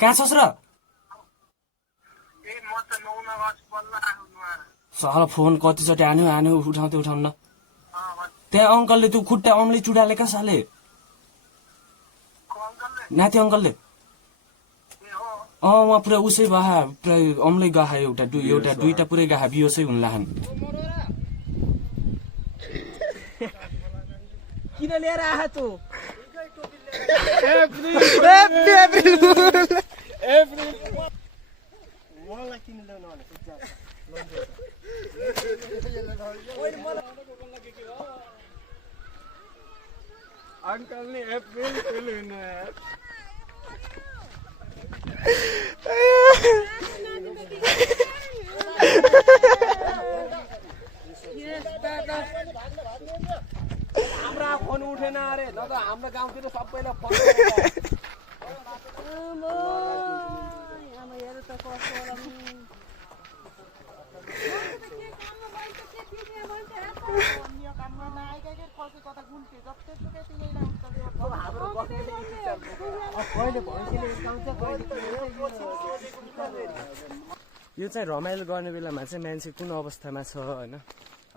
कहाँ छस् र साला फोन कतिचोटि हान्यो उठाउन त्यहाँ अङ्कलले त्यो खुट्टा अम्ली चुडाले कहाँ साले नाति अङ्कलले उहाँ पुरा उसै बाहा पुरा अम्लै गाहा एउटा दुईटा पुरै गाहा बियोसै हुन लाहन किन लिएर आहा तँ मलाई किन ल्याउनु अंकल ने अप्रैल फुल हुन हाम्रा फोन उठेन अरे न त हाम्रो गाउँतिर सबैलाई फोन यो चाहिँ रमाइलो गर्ने बेलामा चाहिँ मान्छे कुन अवस्थामा छ हैन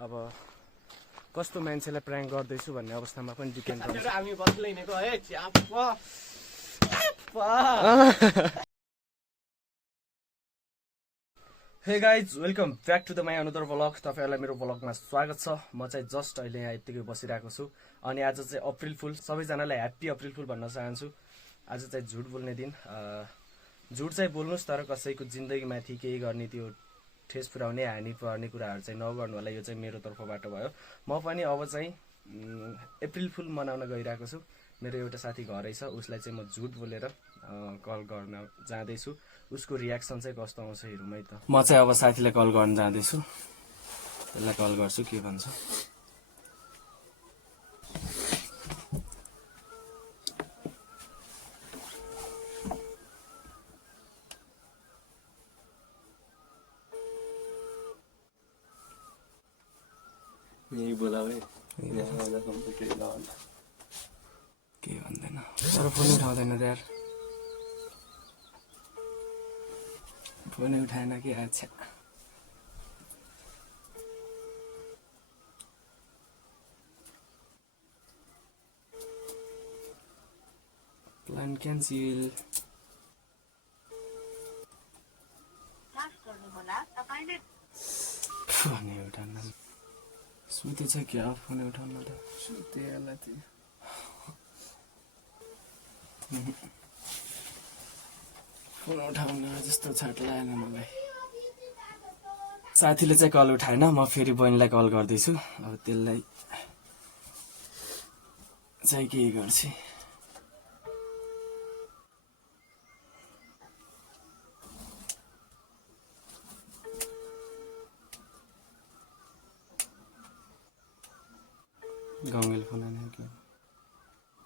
अब कस्तो मान्छेलाई प्र्याङ्क गर्दैछु भन्ने अवस्थामा पनि डिपेन्ड गर्छ हामी बस्दैनेको है च्याप्पा hey guys welcome back to the my another vlog तपाईहरुलाई मेरो व्लगमा स्वागत छ म चाहिँ जस्ट अहिले यहाँ यतिकै बसिरहेको छु अनि आज चाहिँ अप्रिल फुल सबैजनालाई ह्याप्पी अप्रिल फुल भन्न चाहन्छु आज चाहिँ झुट बोल्ने दिन झुट चाहिँ बोल्नुस् तर कसैको जिन्दगीमाथि केही गर्ने त्यो ठेस पुर्याउने हानि पर्ने कुराहरु चाहिँ नगर्नु होला यो चाहिँ मेरो तर्फबाट भयो म पनि अब चाहिँ अप्रिल फुल मनाउन गइरहेको छु मेरो एउटा साथी घरै छ उसलाई चाहिँ म झुट बोलेर कल गर्न जाँदैछु उसको रियाक्सन चाहिँ कस्तो आउँछ हेरौँ है त म चाहिँ अब साथीलाई कल गर्न जाँदैछु त्यसलाई कल गर्छु के भन्छ यही बोलावे के भन्दैन तर फोन उठाउँदैन यार फोन उठाएन कि अच्छा प्लान क्यान्सिल फोन उठाउन सुते छ क्या फोन उठाउन त सुते होला त्यो फोन उठाउन जस्तो छाट लागेन मलाई साथीले चाहिँ कल उठाएन म फेरि बहिनीलाई कल गर्दैछु अब त्यसलाई चाहिँ के गर्छु गङ्गेले फोन हाने कि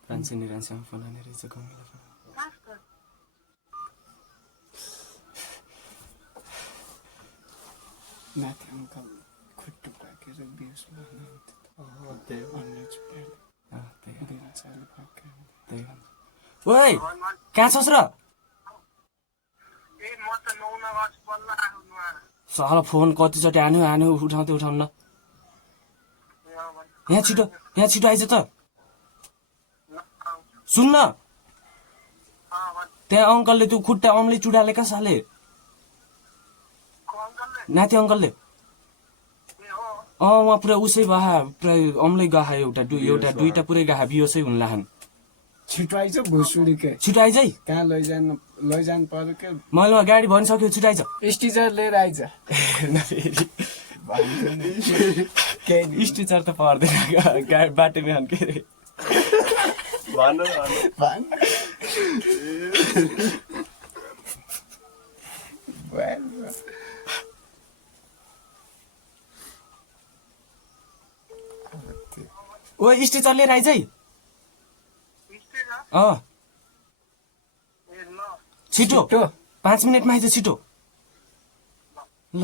रान्छेसँग फोन हाने रहेछ गङ्गेले फोन नाति अङ्कल खुट्टु पाकेर बिउसमा ओइ कहाँ छस् र साला फोन कतिचोटि हान्यो उठाउन यहाँ छिटो आइज त सुन्न त्यहाँ अङ्कलले त्यो खुट्टा अम्ली चुडाले कहाँ साले नाति अङ्कलले उहाँ पुरा उसै बाहा पुरा अम्लै गाहा एउटा दुईटा पुरै गाहा बियोसै हुन लाहन छिटो आइज भुसुडीकै छिटो आइज है कहाँ लैजानु पर्यो के मैले गाडी भनिसक्यो छिटो आइज स्टिचर लिएर आइज स्टिचर त पर्दैन गाडी बाटोमा हन के रे ओ स्टिचर लिएर आइज है छिटो 5 मिनटमा आइज छिटो ल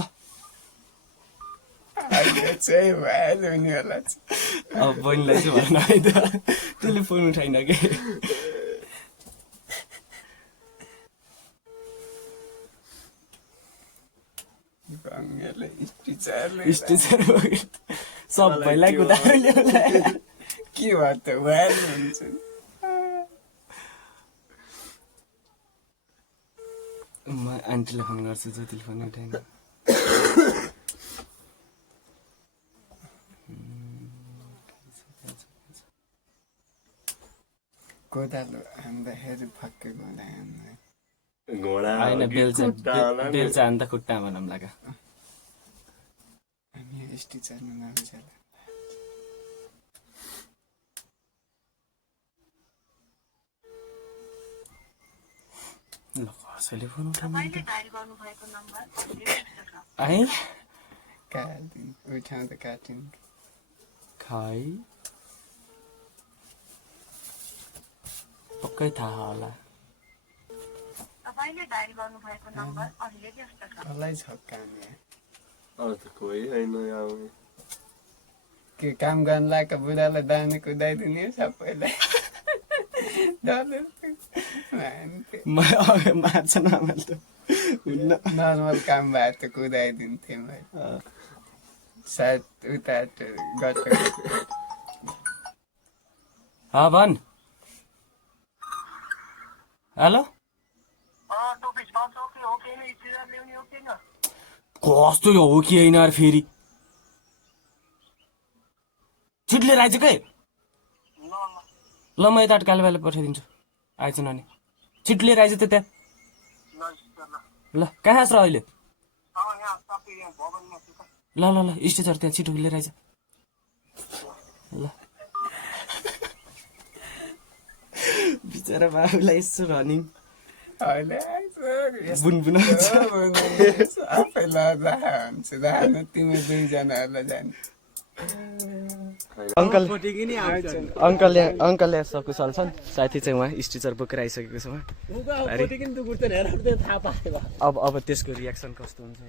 अब बहिनीलाई चाहिँ भएन है त त्यसले फोन उठाइन कि ढङ्गले स्टिचरले स्टिचर सबैलाई कुदाएर ल्याउला के भयो त भइहाल्यो हुन्छ म आन्टीलाई फोन गर्छु ज्योतिले फोन उठाएन कोदालो हान्दाखेरि फक्कै घोडा हान्नु होइन बेल्चा अन्त खुट्टा भनौँ लागा अनि स्टिचरमा नबिच ल कसैले फोन उठाउनु है काटिन् उठाउँदा काटिन् खै पक्कै थाहा होला कसलाई छ काम होइन के काम गर्न लगाएको बुढालाई दाने कुदाइदिने सबैलाई मार्छ नमाल त नर्मल काम भए त कुदाइदिन्थेँ मैले सायद उता गएको भन हेलो कस्तो हो कि होइन फेरि छिट लिएर आइज के ल म यता कालेबाले पठाइदिन्छु आइज न नि छिट लिएर आइज त त्यहाँ ल कहाँ छ र अहिले ल ल ल स्टेजर त्यहाँ छिटो लिएर आइज ल बिचरा बाबुलाई यसो रनिङ बुनबुन आफै हुन्छ तिमी दुईजनाहरूलाई जाने अङ्कलले सकुशल छन् साथी चाहिँ उहाँ स्टिचर बोकेर आइसकेको छ अब त्यसको रियाक्सन कस्तो हुन्छ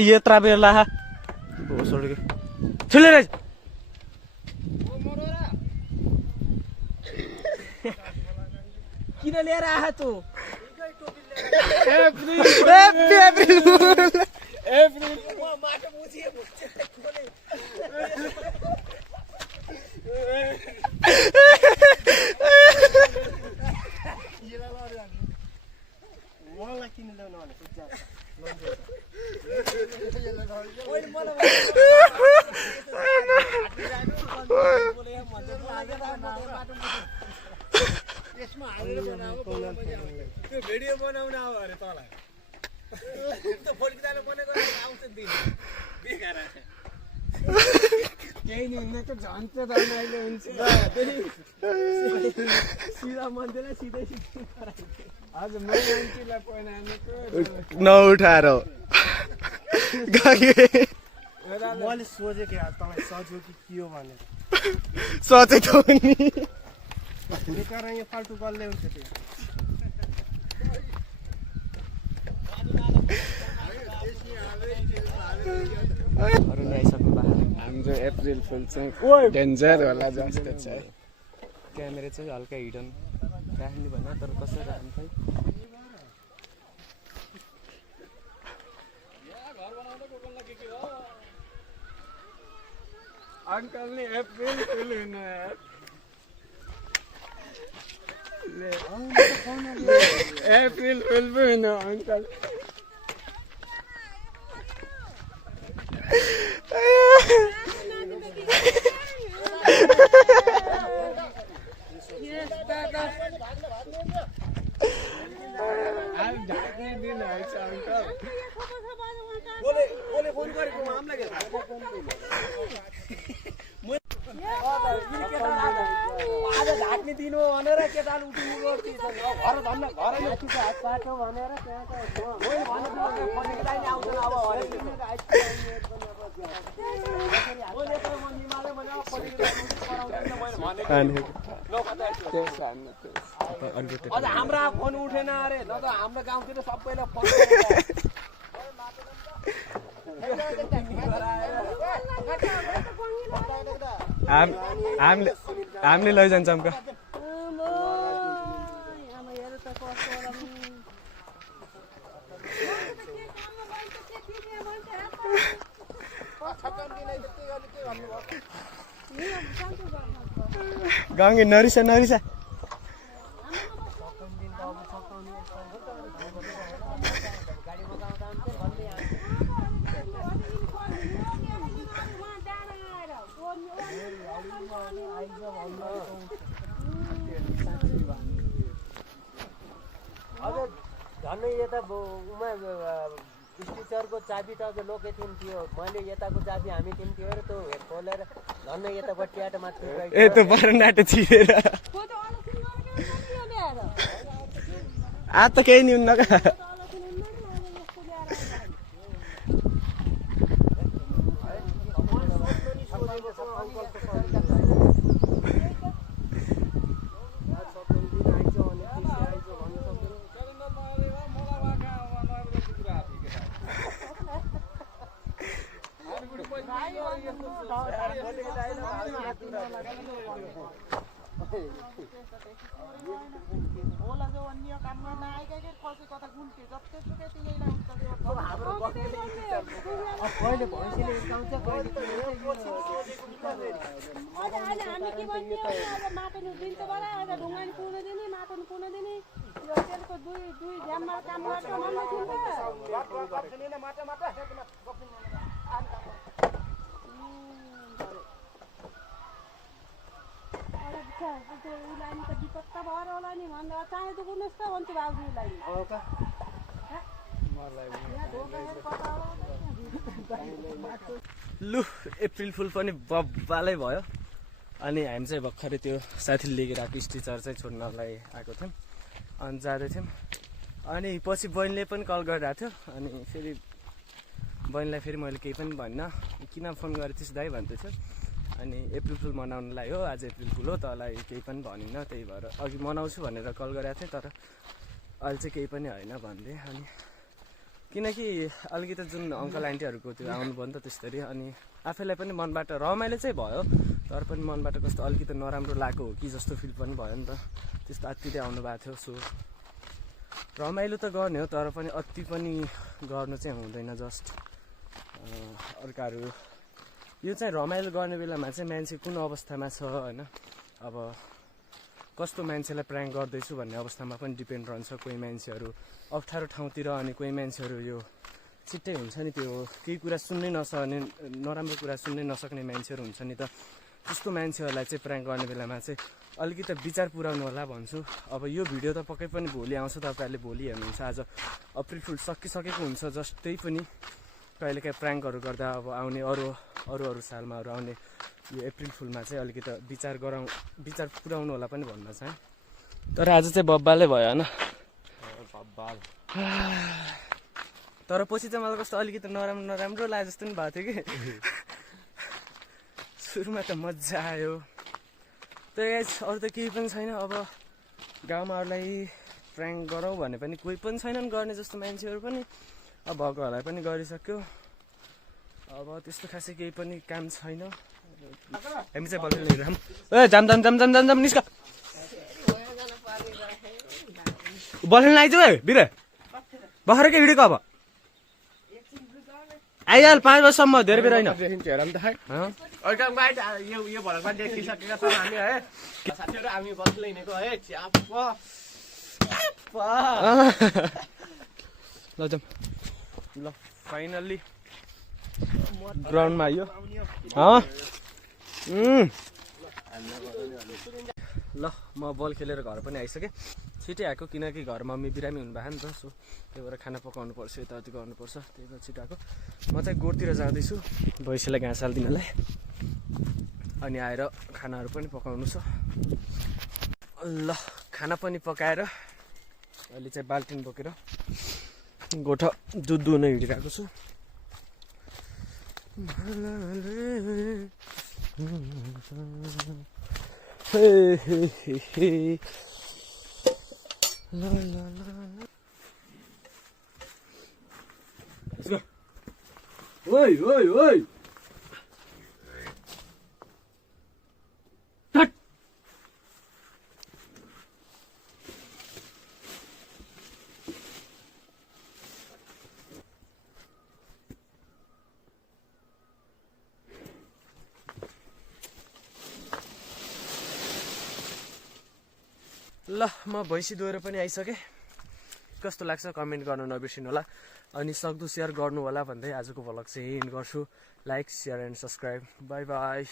यत्रा बेला किन लिएर आह तँ मलाई किन ल्याउनु भिडियो बनाउन आऊ अरे तँलाई केही नि उनीहरूको झन् त अहिले हुन्छ सिधा मान्छेलाई सिधै हजुर म मान्छेलाई बनाएको नउठाएर मैले सोचेको यार तँलाई सजो कि के हो भनेर सोचेको नि यहाँ फाल्टु गल्दै हुन्छ त्यो अरू नै आइसक्नु हाम्रो अप्रिल फुल चाहिँ डेन्जर होला जस्तो छ क्यामेरा चाहिँ हल्का हिडन राख्ने भएन तर कसरी राख्नु खै अङ्कल नि अप्रिल फुल हुनु अप्रिल फुल पो हुनु अङ्कल ढाक्ने दिन आएछ अङ्कल फोन गरेको मामला के आज ढाक्ने दिनु भनेर केटाले उठ्नु गर्थ्यो घर धन्न घर पाटो भनेर अझ हाम्रा फोन उठेन अरे न त हाम्रो गाउँतिर सबैलाई फोन हामीले लैजान्छौँ गङ्गे नरिसा नरिसा झन्नै यता उमा स्टिचरको चाबी त अझ लोकेको थियो मैले यताको चाबी हामी थियो र त्यो खोलेर झन्नै यतापट्टि आएर माथि ए त्यो बरन्डाटे छिरेर आ त केही नि हुन्न का कहिले भैँसीले हिर्काउँछ कहिले लु अप्रिल फुल पनि बब्बालै भयो अनि हामी चाहिँ भर्खरै त्यो साथीले लिएर आएको स्टिचर चाहिँ छोड्नलाई आएको थियौँ अनि जाँदै थियौँ अनि पछि बहिनीले पनि कल गरिरहेको थियो अनि फेरि बहिनीलाई फेरि मैले केही पनि भन्न किन फोन गरेको थिइस् दाइ भन्दै थियो अनि अप्रिल फुल मनाउनलाई हो आज अप्रिल फुल हो तँलाई केही पनि भनिनँ त्यही भएर अघि मनाउँछु भनेर कल गरेको थिएँ तर अहिले चाहिँ केही पनि होइन भन्दै अनि किनकि अलिकति जुन अङ्कल आन्टीहरूको त्यो आउनुभयो नि त त्यसरी अनि आफैलाई पनि मनबाट रमाइलो चाहिँ भयो तर पनि मनबाट कस्तो अलिकति नराम्रो लागेको हो कि जस्तो फिल पनि भयो नि त त्यस्तो अत्ति आउनु भएको थियो सो रमाइलो त गर्ने हो तर पनि अति पनि गर्नु चाहिँ हुँदैन जस्ट अर्काहरू यो चाहिँ रमाइलो गर्ने बेलामा चाहिँ मान्छे कुन अवस्थामा छ होइन अब कस्तो मान्छेलाई प्र्याङ्क गर्दैछु भन्ने अवस्थामा पनि डिपेन्ड रहन्छ कोही मान्छेहरू अप्ठ्यारो ठाउँतिर अनि कोही मान्छेहरू यो छिट्टै हुन्छ नि त्यो केही कुरा सुन्नै नसक्ने नराम्रो कुरा सुन्नै नसक्ने मान्छेहरू हुन्छ नि त त्यस्तो मान्छेहरूलाई चाहिँ प्र्याङ्क गर्ने बेलामा चाहिँ अलिकति विचार पुऱ्याउनु होला भन्छु अब यो भिडियो त पक्कै पनि भोलि आउँछ तपाईँहरूले भोलि हेर्नुहुन्छ आज अप्रिल फुल सकिसकेको हुन्छ जस्ट त्यही पनि कहिलेकाहीँ प्र्याङ्कहरू गर्दा अब आउने अरू सालमाहरू आउने यो अप्रिल फुलमा चाहिँ अलिकति विचार पुऱ्याउनु होला पनि भन्न चाहेँ तर आज चाहिँ बब्बालै भयो होइन तर पछि चाहिँ मलाई कस्तो अलिकति नराम्रो लाग्यो जस्तो पनि भएको थियो कि सुरुमा त मजा आयो त्यही अरू त केही पनि छैन अब गाउँमा अरूलाई प्र्याङ्क गरौँ भने पनि कोही पनि छैनन् गर्ने जस्तो मान्छेहरू पनि अब भएकोहरूलाई पनि गरिसक्यो अब त्यस्तो खासै केही पनि काम छैन हामी चाहिँ बल्ल लिइरहौँ ए जाम निस्क बल्ल आइज है बिरे भर्खरकै हिँडेको अब आइहाल 5 बजीसम्म धेरै बेर होइन देखिसकेका छौँ हामी है साथीहरू हामी बस्दै हिँडेको है ल फाइनल्ली ग्राउन्डमा आइयो ल म बल खेलेर घर पनि आइसकेँ छिटै आएको किनकि घर मम्मी बिरामी हुनुभएको नि त सो त्यही भएर खाना पकाउनु पर्छ यताउति गर्नुपर्छ त्यही भएर छिटो आएको म चाहिँ गोठतिर जाँदैछु भैँसीलाई घाँस हालिदिनलाई अनि आएर खानाहरू पनि पकाउनु छ ल खाना पनि पकाएर अहिले चाहिँ बाल्टिन बोकेर गोठ दुध दुहुन हिँडिरहेको छु ओइ ल म भैँसी दोहोरो पनि आइसकेँ कस्तो लाग्छ कमेन्ट गर्न नबिर्सिनु होला अनि सक्दो सेयर गर्नु होला भन्दै आजको भ्लग चाहिँ एन्ड गर्छु like share and subscribe by by